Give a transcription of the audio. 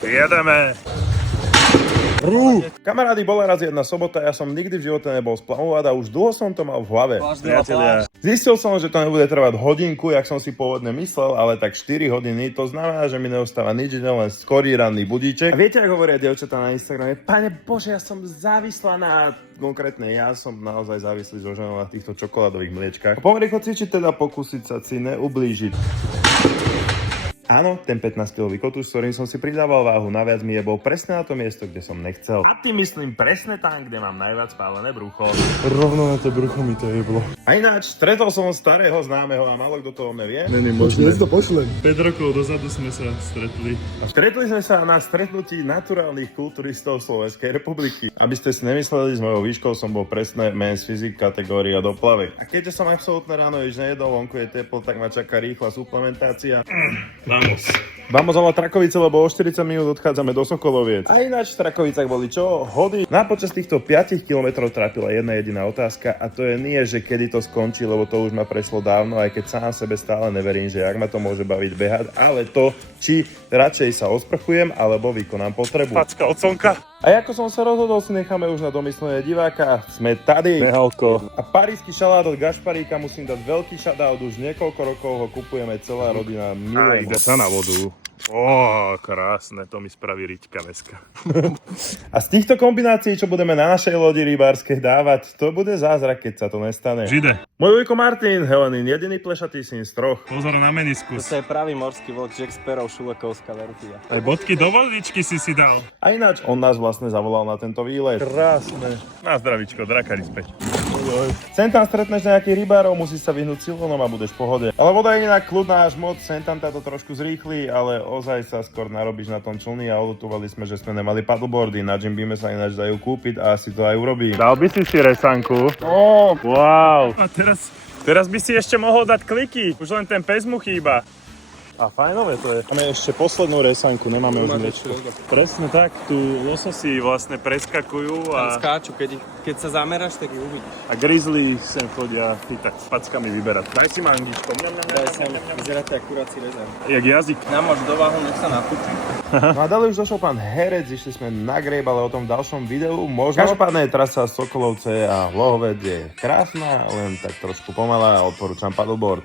Jedeme. Kamarádi, bola raz jedna sobota, ja som nikdy v živote nebol splamovať a už dlho som to mal v hlave. Priatelia. Zistil som, že to nebude trvať hodinku, jak som si pôvodne myslel, ale tak 4 hodiny, to znamená, že mi neostáva nič, len skorý ranný budíček. A viete, ako hovoria dievčatá na Instagrame, pane Bože, ja som závislá na... Konkrétne ja som naozaj závislý zo ženou na týchto čokoládových mliečkách. A poďme rýchlo cvičiť, teda pokúsiť sa si neublížiť. Áno, ten 15-kilový kotúš, s ktorým som si pridával váhu naviac, mi jebol presne na to miesto, kde som nechcel. A tým myslím presne tam, kde mám najviac spálené brucho. Rovno na to brucho mi to jeblo. A ináč, stretol som starého známeho a málo kto to o mne vie. Není možné. To pošlem. 5 rokov dozadu sme sa stretli. A stretli sme sa na stretnutí naturálnych kulturistov Slovenskej republiky. Aby ste si nemysleli, s mojou výškou som bol presné men's physique kategória do plavek. A keďže som absolútne ráno již nejedol, vonku je teplo, tak ma čaká rýchla suplementácia. Vamos ale Trakovice, lebo o 40 minút odchádzame do Sokoloviec. A ináč v Trakovicách boli čo? Hody. No a počas týchto 5 km trápila jedna jediná otázka a to je nie, že kedy to skončí, lebo to už ma prešlo dávno, aj keď sám sebe stále neverím, že jak ma to môže baviť behať, ale to, či radšej sa osprchujem, alebo vykonám potrebu. Packa od slnka. A ako som sa rozhodol, si necháme už na domyslenie diváka. Sme tady. Mehalko. A parísky šalát od Gašparíka musím dať veľký shoutout, už niekoľko rokov ho kupujeme celá rodina. A ide sa na vodu. Krásne, to mi spraví Riťka dneska. A z týchto kombinácií, čo budeme na našej lodi rybárskej dávať, to bude zázrak, keď sa to nestane. Žide. Môj ujko Martin, Helenín, jediný plešatý syn z 3. Pozor na meniskus. To je pravý morský vlk, Jack Sparrow, Šulekovská verzia. Aj bodky do vodičky si dal. A ináč, on nás vlastne zavolal na tento výlet. Krásne. Na zdravičko, drakari späť. Sem tam stretneš nejakých rybárov, musíš sa vyhnúť silónom a budeš v pohode. Ale voda je inak kľudná až moc, sem tam táto trošku zrýchli, ale ozaj sa skôr narobíš na tom člny a oľutovali sme, že sme nemali paddleboardy. Na Jimbime sa ináč dajú kúpiť a asi to aj urobím. Dal by si resanku. Wow. A teraz by si ešte mohol dať kliky. Už len ten pes mu chýba. A fajnové to je. Máme ešte poslednú resanku, nemáme už mliečko. Presne tak, tu lososi vlastne preskakujú a Skáču, keď sa zameráš, tak ich uvidíš. grizzly sem chodia chytať s packami vyberať. Daj si mangičko. Vyzerá to ako kurací rezan. Jak jazyk. Namoč do váhu, nech sa napúči. No a ďalej už došiel pán herec, išli sme na grejb, ale o tom v ďalšom videu možno. Každopádne trasa Sokolovce a Lohovec je krásna, len tak trošku pomalá a odporúčam paddleboard.